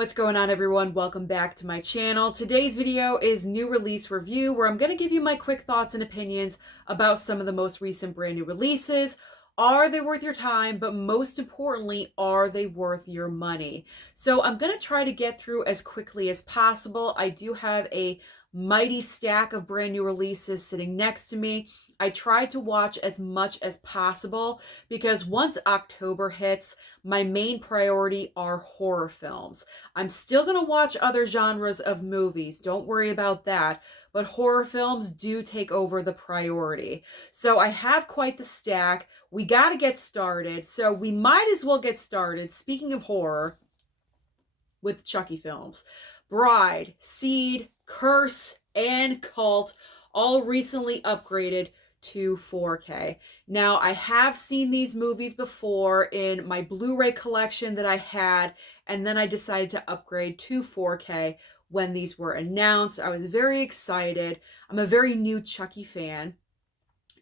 What's going on, everyone? Welcome back to my channel. Today's video is new release review, where I'm going to give you my quick thoughts and opinions about some of the most recent brand new releases. Are they worth your time? But most importantly, are they worth your money? So I'm going to try to get through as quickly as possible. I do have a mighty stack of brand new releases sitting next to me. I tried to watch as much as possible because once October hits, my main priority are horror films. I'm still going to watch other genres of movies. Don't worry about that. But horror films do take over the priority. So I have quite the stack. We got to get started. So we might as well get started, speaking of horror, with Chucky films. Bride, Seed, Curse, and Cult all recently upgraded to 4K. Now, I have seen these movies before in my Blu-ray collection that I had, and then I decided to upgrade to 4K when these were announced. I was very excited. I'm a very new Chucky fan.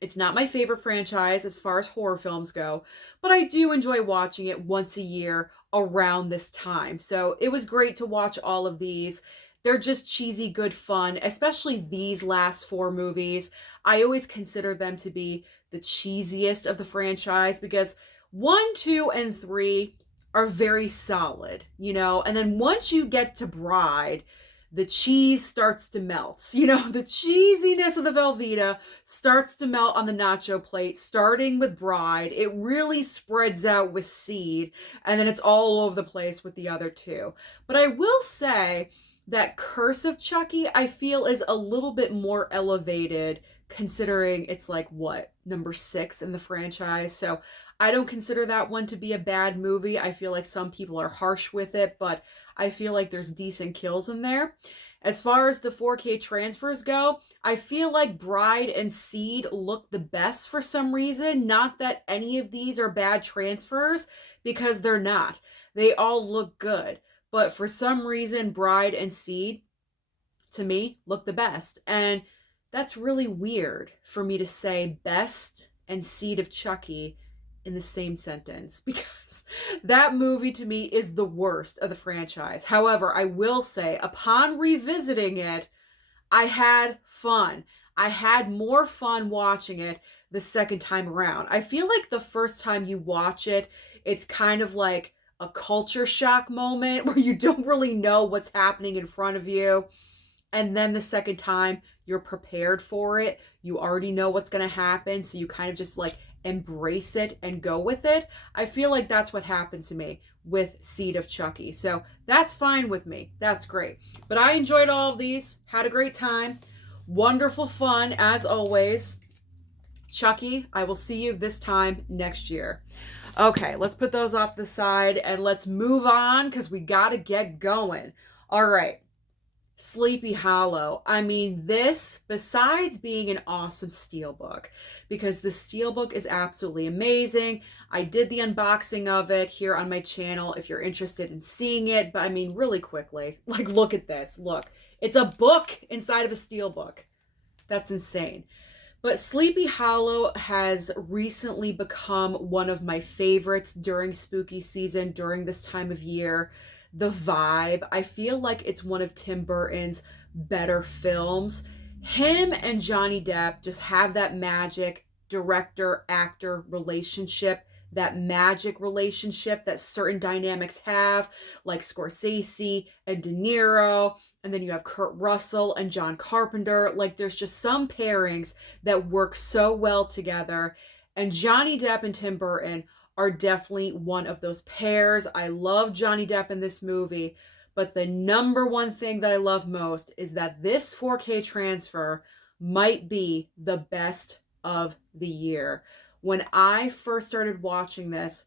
It's not my favorite franchise as far as horror films go, but I do enjoy watching it once a year around this time. So it was great to watch all of these. They're just cheesy, good fun, especially these last four movies. I always consider them to be the cheesiest of the franchise because 1, 2, and 3 are very solid, and then once you get to Bride, the cheese starts to melt. The cheesiness of the Velveeta starts to melt on the nacho plate, starting with Bride. It really spreads out with Seed, and then it's all over the place with the other two. But I will say that Curse of Chucky, I feel, is a little bit more elevated, considering it's like, what, number 6 in the franchise. So I don't consider that one to be a bad movie. I feel like some people are harsh with it, but I feel like there's decent kills in there. As far as the 4K transfers go, I feel like Bride and Seed look the best for some reason. Not that any of these are bad transfers, because they're not. They all look good. But for some reason, Bride and Seed, to me, look the best. And that's really weird for me to say best and Seed of Chucky in the same sentence, because that movie to me is the worst of the franchise. However, I will say, upon revisiting it, I had fun. I had more fun watching it the second time around. I feel like the first time you watch it, it's kind of like a culture shock moment where you don't really know what's happening in front of you. And then the second time, you're prepared for it. You already know what's going to happen. So you kind of just like embrace it and go with it. I feel like that's what happened to me with Seed of Chucky. So that's fine with me. That's great. But I enjoyed all of these. Had a great time. Wonderful fun, as always. Chucky, I will see you this time next year. Okay, let's put those off the side and let's move on because we got to get going. All right. Sleepy Hollow. I mean, this, besides being an awesome steelbook, because the steelbook is absolutely amazing. I did the unboxing of it here on my channel if you're interested in seeing it. But I mean, really quickly, like, look at this. Look, it's a book inside of a steelbook. That's insane. But Sleepy Hollow has recently become one of my favorites during spooky season, during this time of year. The vibe, I feel like it's one of Tim Burton's better films. Him and Johnny Depp just have that magic director-actor relationship, that magic relationship that certain dynamics have, like Scorsese and De Niro, and then you have Kurt Russell and John Carpenter. Like, there's just some pairings that work so well together, and Johnny Depp and Tim Burton are definitely one of those pairs. I love Johnny Depp in this movie, but the number one thing that I love most is that this 4K transfer might be the best of the year. When I first started watching this,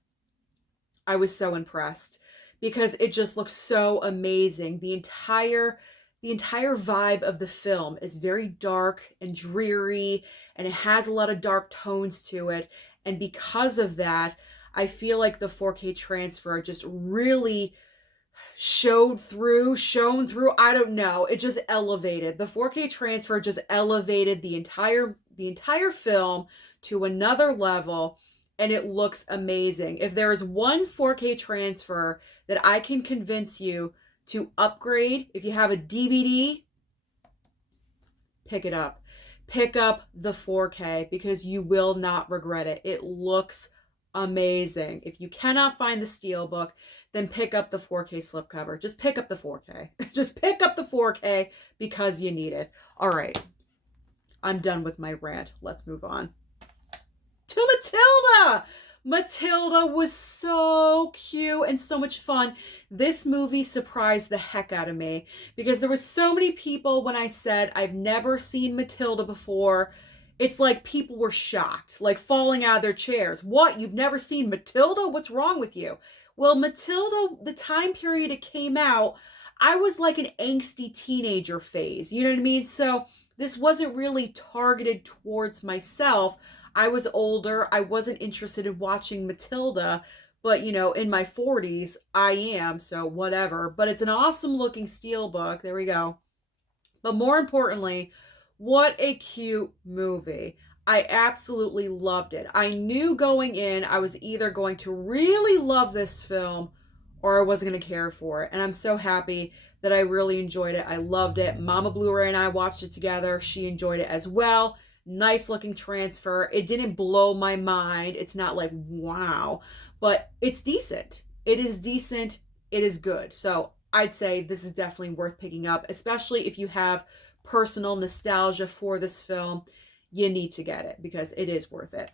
I was so impressed because it just looks so amazing. The entire vibe of the film is very dark and dreary, and it has a lot of dark tones to it. And because of that, I feel like the 4K transfer just really shone through. I don't know. It just elevated. The 4K transfer just elevated the entire film to another level, and it looks amazing. If there is one 4K transfer that I can convince you to upgrade. If you have a DVD, pick it up. Pick up the 4K because you will not regret it. It looks amazing. If you cannot find the Steelbook, then pick up the 4K slipcover. Just pick up the 4K. Just pick up the 4K because you need it. All right. I'm done with my rant. Let's move on to Matilda. Matilda was so cute and so much fun. This movie surprised the heck out of me because there were so many people when I said I've never seen Matilda before. It's like people were shocked, like falling out of their chairs. What? You've never seen Matilda? What's wrong with you? Well, Matilda, the time period it came out, I was like an angsty teenager phase. You know what I mean? So this wasn't really targeted towards myself. I was older. I wasn't interested in watching Matilda, but you know, in my 40s, I am, so whatever. But it's an awesome looking steelbook. There we go. But more importantly, what a cute movie. I absolutely loved it. I knew going in I was either going to really love this film or I wasn't going to care for it. And I'm so happy that I really enjoyed it. I loved it. Mama Bluray and I watched it together. She enjoyed it as well. Nice looking transfer. It didn't blow my mind. It's not like, wow, but it's decent. It is decent. It is good. So I'd say this is definitely worth picking up, especially if you have personal nostalgia for this film. You need to get it because it is worth it.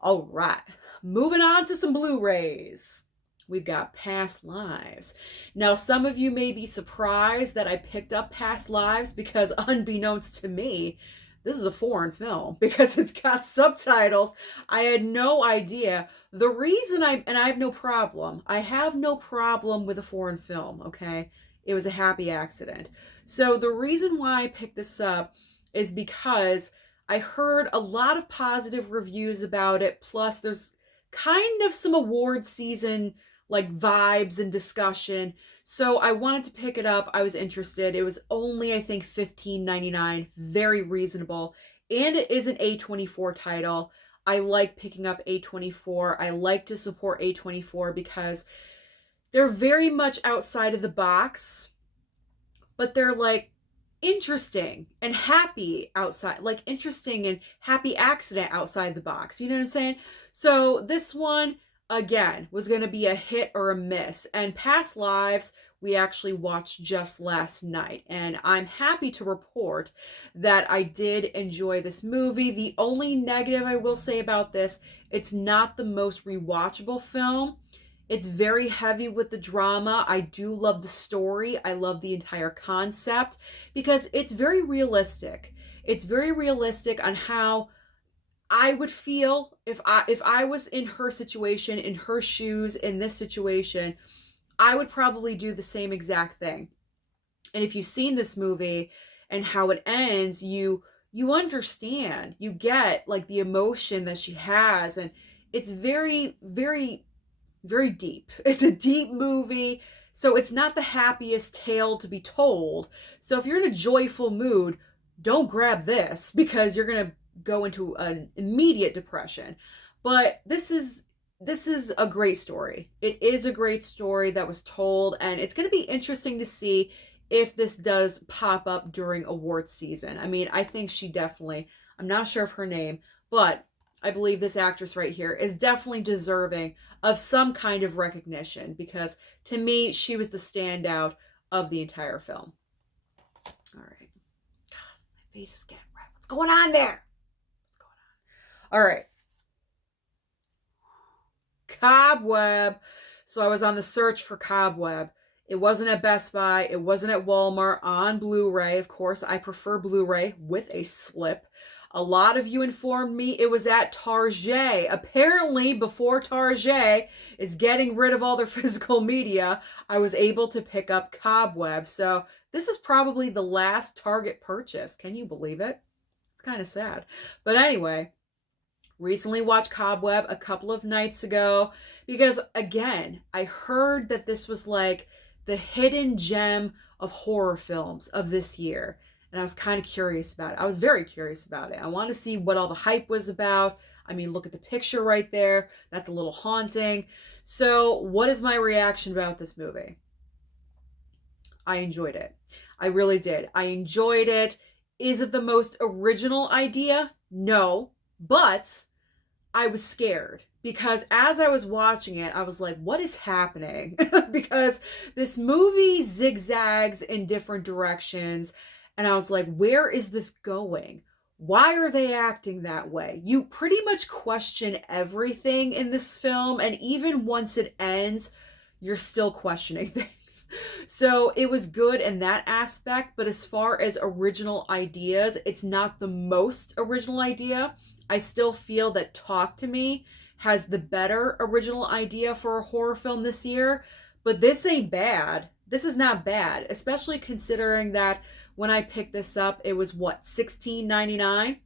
All right, moving on to some Blu-rays. We've got Past Lives. Now, some of you may be surprised that I picked up Past Lives because unbeknownst to me, this is a foreign film because it's got subtitles. I had no idea. The reason I have no problem. I have no problem with a foreign film, okay? It was a happy accident. So the reason why I picked this up is because I heard a lot of positive reviews about it. Plus, there's kind of some award season like vibes and discussion. So I wanted to pick it up. I was interested. It was only, I think, $15.99. Very reasonable. And it is an A24 title. I like picking up A24. I like to support A24 because they're very much outside of the box, but they're like interesting and happy outside, like interesting and happy accident outside the box. You know what I'm saying? So this one, again, was going to be a hit or a miss. And Past Lives, we actually watched just last night. And I'm happy to report that I did enjoy this movie. The only negative I will say about this, it's not the most rewatchable film. It's very heavy with the drama. I do love the story. I love the entire concept because it's very realistic. It's very realistic on how I would feel if I was in her situation, in her shoes, in this situation. I would probably do the same exact thing. And if you've seen this movie and how it ends, you understand. You get like the emotion that she has, and it's very, very, very deep. It's a deep movie. So it's not the happiest tale to be told. So if you're in a joyful mood, don't grab this because you're going to go into an immediate depression. But this is a great story. It is a great story that was told, and it's going to be interesting to see if this does pop up during awards season. I mean, I think she definitely, I'm not sure of her name, but I believe this actress right here is definitely deserving of some kind of recognition because to me, she was the standout of the entire film. All right. God, my face is getting red. What's going on there? What's going on? All right. Cobweb. So I was on the search for Cobweb. It wasn't at Best Buy. It wasn't at Walmart. On Blu-ray. Of course, I prefer Blu-ray with a slip. A lot of you informed me it was at Target. Apparently, before Target is getting rid of all their physical media, I was able to pick up Cobweb. So this is probably the last Target purchase. Can you believe it? It's kind of sad. But anyway, recently watched Cobweb a couple of nights ago because, again, I heard that this was like the hidden gem of horror films of this year. And I was kind of curious about it. I was very curious about it. I wanted to see what all the hype was about. I mean, look at the picture right there. That's a little haunting. So what is my reaction about this movie? I enjoyed it. I really did. I enjoyed it. Is it the most original idea? No, but I was scared because as I was watching it, I was like, what is happening? Because this movie zigzags in different directions. And I was like, where is this going? Why are they acting that way? You pretty much question everything in this film. And even once it ends, you're still questioning things. So it was good in that aspect. But as far as original ideas, it's not the most original idea. I still feel that Talk to Me has the better original idea for a horror film this year, but this ain't bad. This is not bad, especially considering that when I picked this up, it was what, $16.99?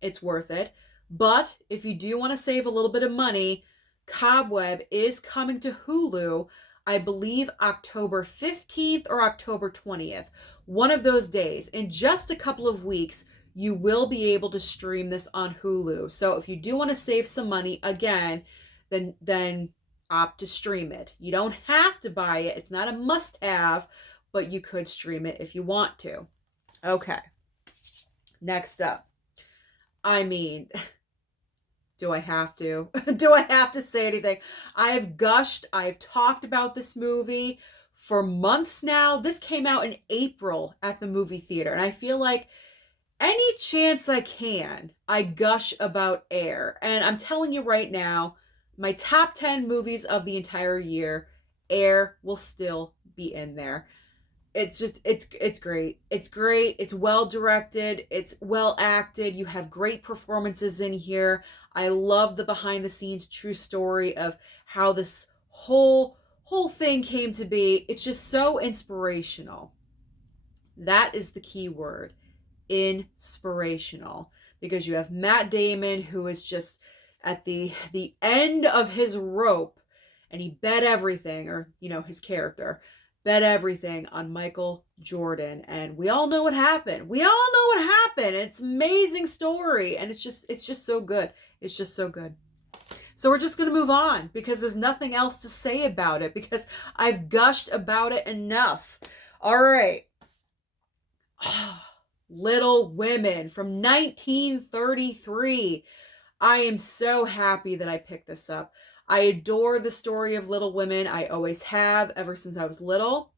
It's worth it. But if you do want to save a little bit of money, Cobweb is coming to Hulu, I believe October 15th or October 20th. One of those days. In just a couple of weeks, you will be able to stream this on Hulu. So if you do want to save some money, again, then opt to stream it. You don't have to buy it. It's not a must-have, but you could stream it if you want to. Okay. Next up. I mean, do I have to? Do I have to say anything? I've gushed. I've talked about this movie for months now. This came out in April at the movie theater, and I feel like any chance I can, I gush about Air. And I'm telling you right now, my top 10 movies of the entire year, Air will still be in there. It's just, it's great. It's great. It's well directed. It's well acted. You have great performances in here. I love the behind the scenes true story of how this whole thing came to be. It's just so inspirational. That is the key word. Inspirational, because you have Matt Damon, who is just at the end of his rope, and he bet everything, or his character bet everything on Michael Jordan, and we all know what happened. It's an amazing story, and it's just so good. It's just so good. So we're just going to move on because there's nothing else to say about it, because I've gushed about it enough. All right. Little Women from 1933. I am so happy that I picked this up. I adore the story of Little Women. I always have, ever since I was little.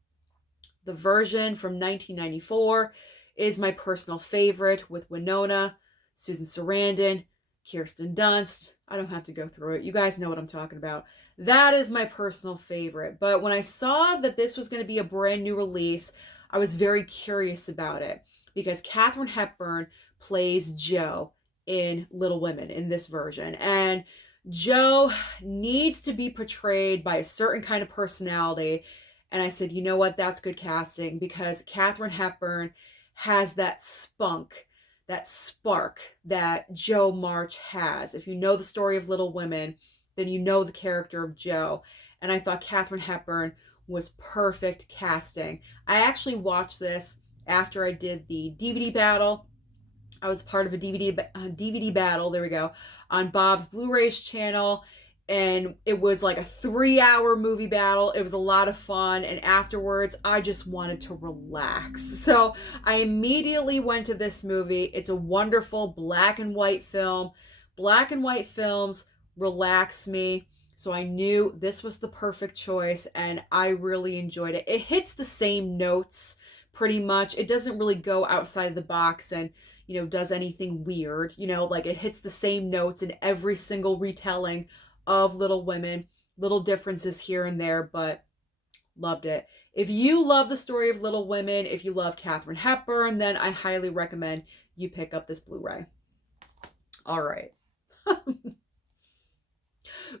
The version from 1994 is my personal favorite, with Winona, Susan Sarandon, Kirsten Dunst. I don't have to go through it. You guys know what I'm talking about. That is my personal favorite. But when I saw that this was going to be a brand new release, I was very curious about it, because Katharine Hepburn plays Jo in Little Women in this version. And Jo needs to be portrayed by a certain kind of personality. And I said, you know what? That's good casting, because Katharine Hepburn has that spunk, that spark that Jo March has. If you know the story of Little Women, then you know the character of Jo. And I thought Katharine Hepburn was perfect casting. I actually watched this after I did the DVD battle. I was part of a DVD battle, there we go, on Bob's Blu-rays channel, and it was like a 3-hour movie battle. It was a lot of fun, and afterwards, I just wanted to relax. So I immediately went to this movie. It's a wonderful black and white film. Black and white films relax me, so I knew this was the perfect choice, and I really enjoyed it. It hits the same notes, pretty much. It doesn't really go outside the box and does anything weird, like it hits the same notes in every single retelling of Little Women. Little differences here and there, but loved it. If you love the story of Little Women, if you love Katharine Hepburn, then I highly recommend you pick up this Blu-ray. All right.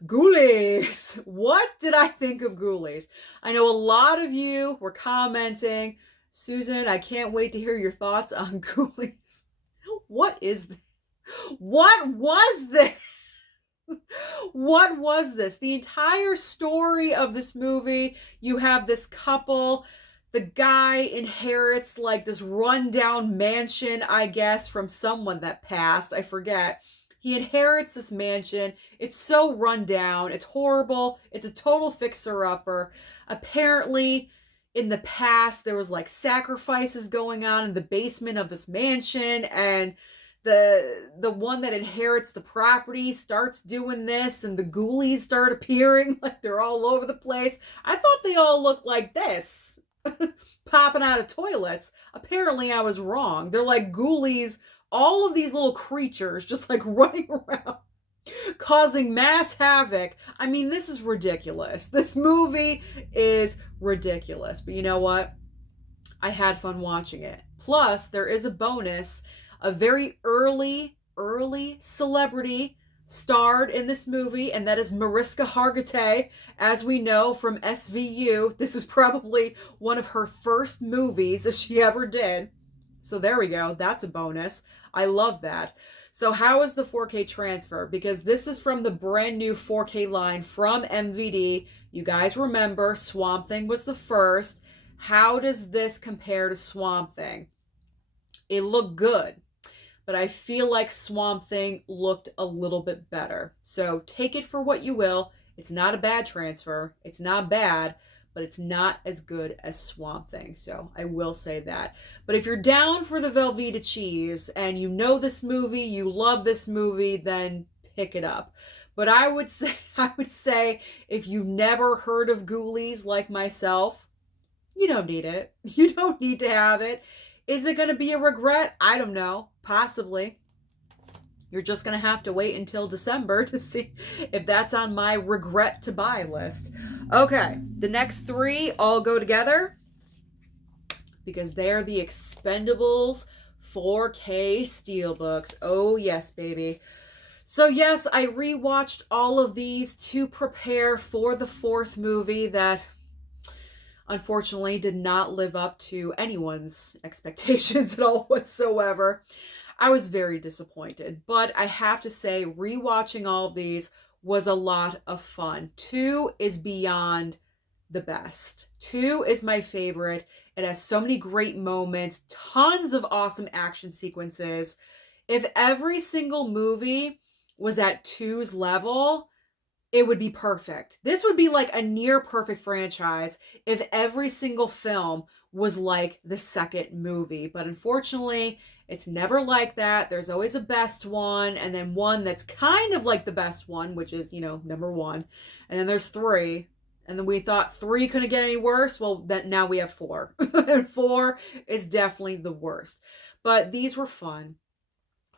Ghoulies. What did I think of Ghoulies? I know a lot of you were commenting, Susan, I can't wait to hear your thoughts on Ghoulies. What is this? What was this? What was this? The entire story of this movie, you have this couple. The guy inherits like this rundown mansion, I guess, from someone that passed. I forget. He inherits this mansion. It's so run down. It's horrible. It's a total fixer-upper. Apparently, in the past there was like sacrifices going on in the basement of this mansion, and the one that inherits the property starts doing this, and the ghoulies start appearing like they're all over the place. I thought they all looked like this. Popping out of toilets. Apparently I was wrong. They're like ghoulies, all of these little creatures just like running around causing mass havoc. I mean, this is ridiculous. This movie is ridiculous. But you know what? I had fun watching it. Plus, there is a bonus. A very early celebrity starred in this movie, and that is Mariska Hargitay, as we know from SVU. This was probably one of her first movies that she ever did. So there we go. That's a bonus. I love that. So how is the 4K transfer? Because this is from the brand new 4K line from MVD. You guys remember Swamp Thing was the first. How does this compare to Swamp Thing? It looked good, but I feel like Swamp Thing looked a little bit better. So take it for what you will. It's not a bad transfer. It's not bad, but it's not as good as Swamp Thing. So I will say that. But if you're down for the Velveeta cheese and you know this movie, you love this movie, then pick it up. But I would say if you never heard of Ghoulies like myself, you don't need it. You don't need to have it. Is it going to be a regret? I don't know. Possibly. You're just going to have to wait until December to see if that's on my regret to buy list. Okay, the next three all go together because they're the Expendables 4K Steelbooks. Oh, yes, baby. So, yes, I rewatched all of these to prepare for the fourth movie that unfortunately did not live up to anyone's expectations at all whatsoever. I was very disappointed, but I have to say rewatching all of these was a lot of fun. 2 is beyond the best. 2 is my favorite. It has so many great moments, tons of awesome action sequences. If every single movie was at 2's level, it would be perfect. This would be like a near perfect franchise if every single film was like the second movie. But unfortunately, it's never like that. There's always a best one, and then one that's kind of like the best one, which is, number 1. And then there's 3. And then we thought 3 couldn't get any worse. Well, now we have 4. And 4 is definitely the worst. But these were fun.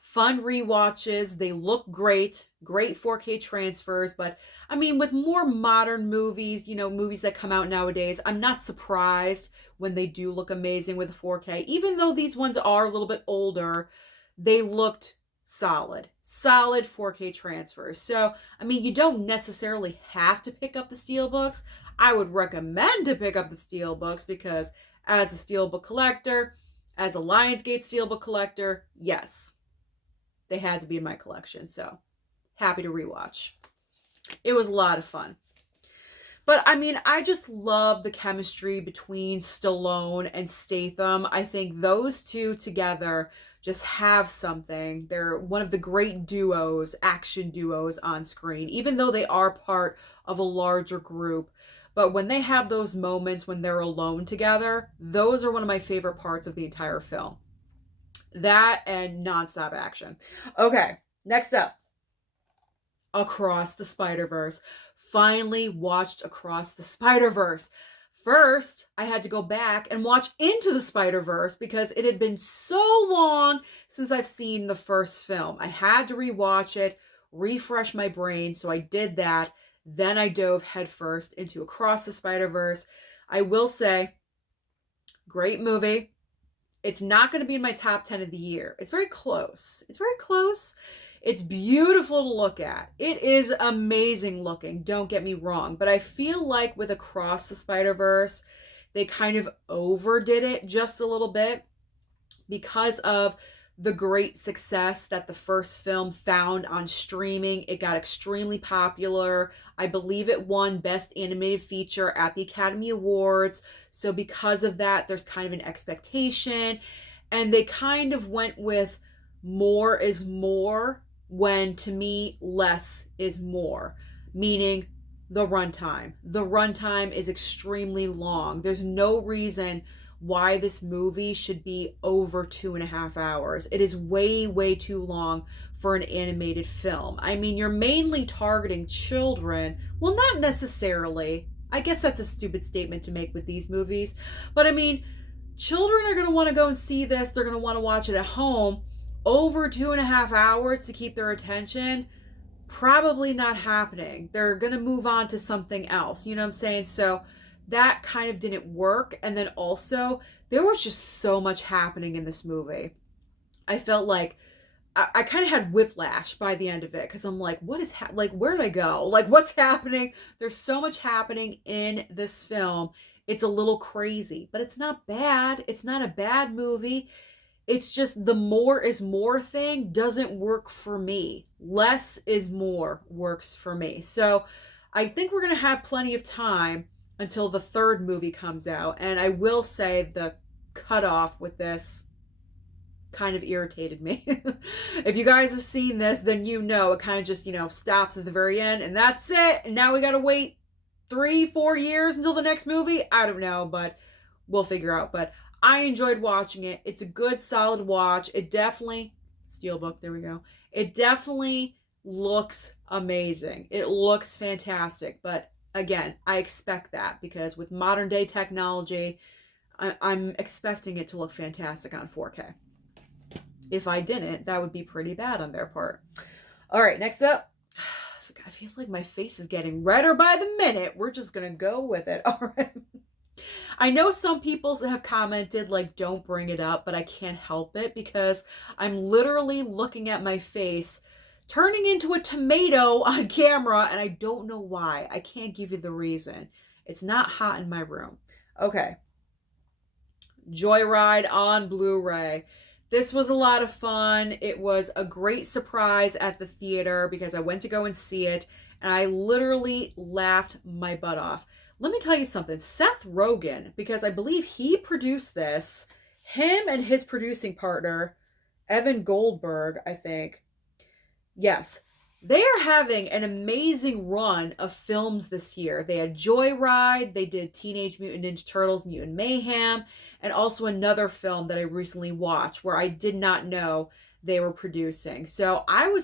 Fun rewatches. They look great. Great 4K transfers. But I mean, with more modern movies, movies that come out nowadays, I'm not surprised when they do look amazing with 4K. Even though these ones are a little bit older, they looked solid. Solid 4K transfers. So, I mean, you don't necessarily have to pick up the Steelbooks. I would recommend to pick up the Steelbooks because as a Steelbook collector, as a Lionsgate Steelbook collector, yes, they had to be in my collection, so happy to rewatch. It was a lot of fun. But I mean, I just love the chemistry between Stallone and Statham. I think those two together just have something. They're one of the great duos, action duos on screen, even though they are part of a larger group. But when they have those moments when they're alone together, those are one of my favorite parts of the entire film. That and nonstop action. Okay, next up. Across the Spider-Verse. Finally watched Across the Spider-Verse. First, I had to go back and watch Into the Spider-Verse because it had been so long since I've seen the first film. I had to rewatch it, refresh my brain, so I did that. Then I dove headfirst into Across the Spider-Verse. I will say, great movie. It's not going to be in my top 10 of the year. It's very close. It's very close. It's beautiful to look at. It is amazing looking, don't get me wrong. But I feel like with Across the Spider-Verse, they kind of overdid it just a little bit because of the great success that the first film found on streaming. It got extremely popular. I believe it won Best Animated Feature at the Academy Awards. So because of that, there's kind of an expectation. And they kind of went with more is more when, to me, less is more. Meaning, the runtime. The runtime is extremely long. There's no reason why this movie should be over 2.5 hours. It is way, way too long for an animated film. I mean, you're mainly targeting children. Well, not necessarily. I guess that's a stupid statement to make with these movies. But I mean, children are going to want to go and see this. They're going to want to watch it at home. Over 2.5 hours to keep their attention, probably not happening. They're going to move on to something else. You know what I'm saying? So that kind of didn't work. And then also, there was just so much happening in this movie. I felt like I kind of had whiplash by the end of it because I'm like, what is like, where did I go? Like, what's happening? There's so much happening in this film. It's a little crazy, but it's not bad. It's not a bad movie. It's just the more is more thing doesn't work for me. Less is more works for me. So I think we're going to have plenty of time until the third movie comes out. And I will say the cutoff with this kind of irritated me. If you guys have seen this, then you know it kind of just, stops at the very end and that's it. And now we got to wait 3-4 years until the next movie. I don't know, but we'll figure out. But I enjoyed watching it. It's a good, solid watch. It definitely, Steelbook, there we go. It definitely looks amazing. It looks fantastic. But again, I expect that because with modern day technology, I'm expecting it to look fantastic on 4K. If I didn't, that would be pretty bad on their part. All right, next up. It feels like my face is getting redder by the minute. We're just going to go with it. All right. I know some people have commented, like, don't bring it up, but I can't help it because I'm literally looking at my face turning into a tomato on camera, and I don't know why. I can't give you the reason. It's not hot in my room. Okay. Joyride on Blu-ray. This was a lot of fun. It was a great surprise at the theater because I went to go and see it, and I literally laughed my butt off. Let me tell you something. Seth Rogen, because I believe he produced this, him and his producing partner, Evan Goldberg, I think. Yes, they are having an amazing run of films this year. They had Joyride, they did Teenage Mutant Ninja Turtles, Mutant Mayhem, and also another film that I recently watched where I did not know they were producing. So I'm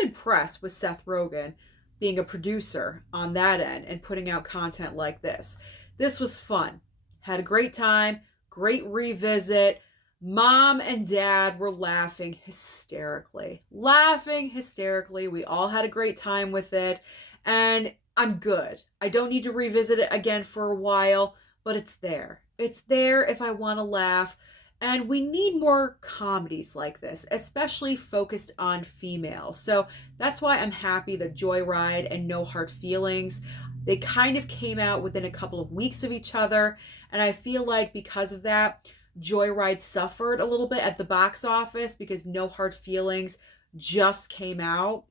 impressed with Seth Rogen being a producer on that end and putting out content like this. This was fun. Had a great time, great revisit. Mom and Dad were laughing hysterically. We all had a great time with it, and I'm good. I don't need to revisit it again for a while, but it's there. It's there if I want to laugh. And we need more comedies like this, especially focused on females. So that's why I'm happy that Joyride and No Hard Feelings, they kind of came out within a couple of weeks of each other. And I feel like because of that, Joyride suffered a little bit at the box office because No Hard Feelings just came out.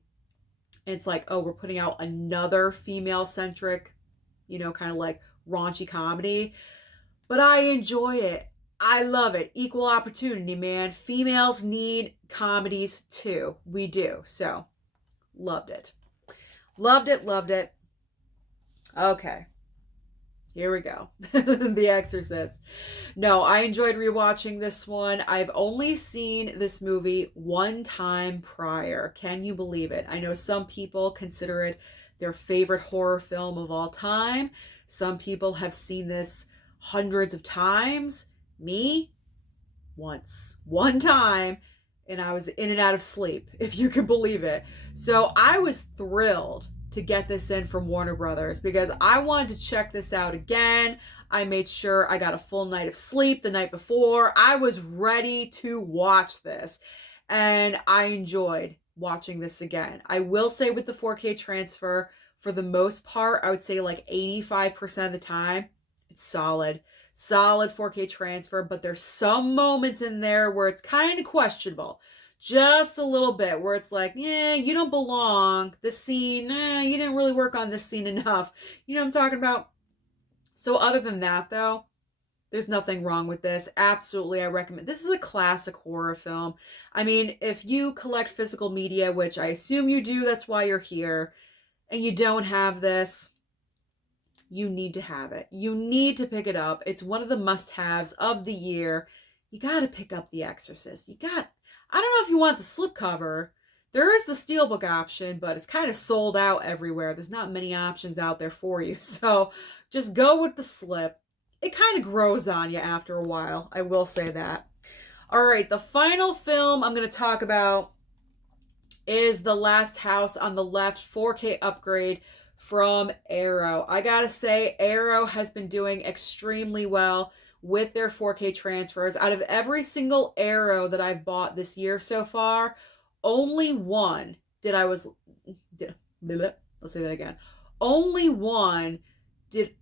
And it's like, oh, we're putting out another female-centric, kind of like raunchy comedy. But I enjoy it. I love it. Equal opportunity, man. Females need comedies too. We do. So, loved it. Loved it. Okay. Here we go. The Exorcist. No, I enjoyed rewatching this one. I've only seen this movie one time prior. Can you believe it? I know some people consider it their favorite horror film of all time. Some people have seen this hundreds of times. Me, once. One time, and I was in and out of sleep, if you can believe it. So I was thrilled to get this in from Warner Brothers because I wanted to check this out again. I made sure I got a full night of sleep the night before. I was ready to watch this, and I enjoyed watching this again. I will say with the 4K transfer, for the most part, I would say like 85% of the time, it's solid 4K transfer, but there's some moments in there where it's kind of questionable. Just a little bit where it's like, yeah, you don't belong. This scene, you didn't really work on this scene enough. You know what I'm talking about? So other than that, though, there's nothing wrong with this. Absolutely, I recommend. This is a classic horror film. I mean, if you collect physical media, which I assume you do, that's why you're here, and you don't have this, you need to have it. You need to pick it up. It's one of the must-haves of the year. You got to pick up The Exorcist. I don't know if you want the slipcover. There is the steelbook option, but it's kind of sold out everywhere. There's not many options out there for you. So just go with the slip. It kind of grows on you after a while. I will say that. All right, the final film I'm going to talk about is The Last House on the Left 4K upgrade from Arrow. I gotta say, Arrow has been doing extremely well with their 4K transfers. Out of every single Arrow that I've bought this year so far, only one let's say that again. Only one did,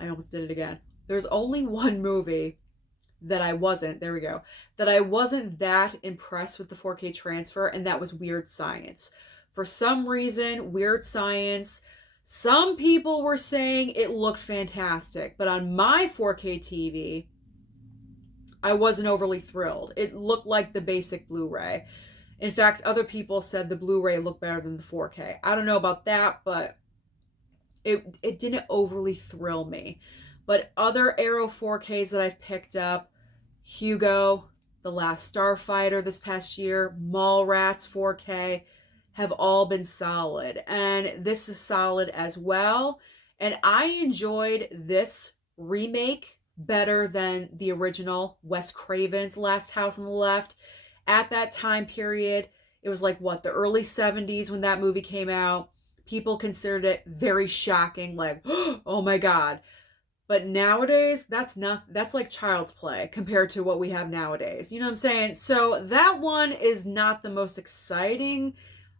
I almost did it again. There's only one movie that I wasn't that impressed with the 4K transfer, and that was Weird Science. For some reason, Weird Science, some people were saying it looked fantastic, but on my 4K TV, I wasn't overly thrilled. It looked like the basic Blu-ray. In fact, other people said the Blu-ray looked better than the 4K. I don't know about that, but it didn't overly thrill me. But other Arrow 4Ks that I've picked up, Hugo, The Last Starfighter this past year, Mallrats 4K, have all been solid. And this is solid as well. And I enjoyed this remake better than the original, Wes Craven's Last House on the Left. At that time period, it was like, the early 70s when that movie came out. People considered it very shocking, like, oh my God. But nowadays, that's like child's play compared to what we have nowadays. You know what I'm saying? So that one is not the most exciting.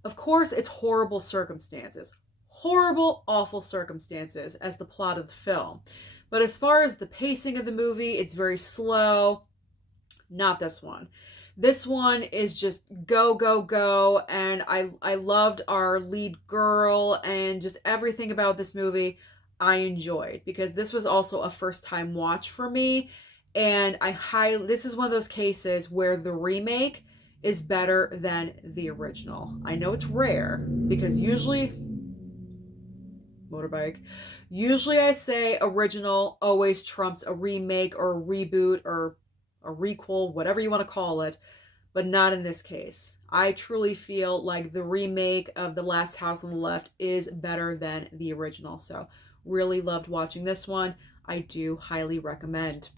Of course, it's horrible circumstances. Horrible, awful circumstances as the plot of the film. But as far as the pacing of the movie, it's very slow. Not this one. This one is just go, go, go. And I loved our lead girl and just everything about this movie I enjoyed, because this was also a first time watch for me. And this is one of those cases where the remake is better than the original. I know it's rare because usually I say original always trumps a remake or a reboot or a requel, whatever you want to call it, but not in this case. I truly feel like the remake of The Last House on the Left is better than the original. So really loved watching this one. I do highly recommend.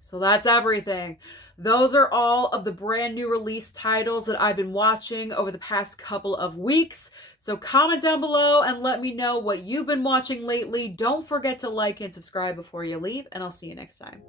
So that's everything. Those are all of the brand new release titles that I've been watching over the past couple of weeks. So comment down below and let me know what you've been watching lately. Don't forget to like and subscribe before you leave, and I'll see you next time.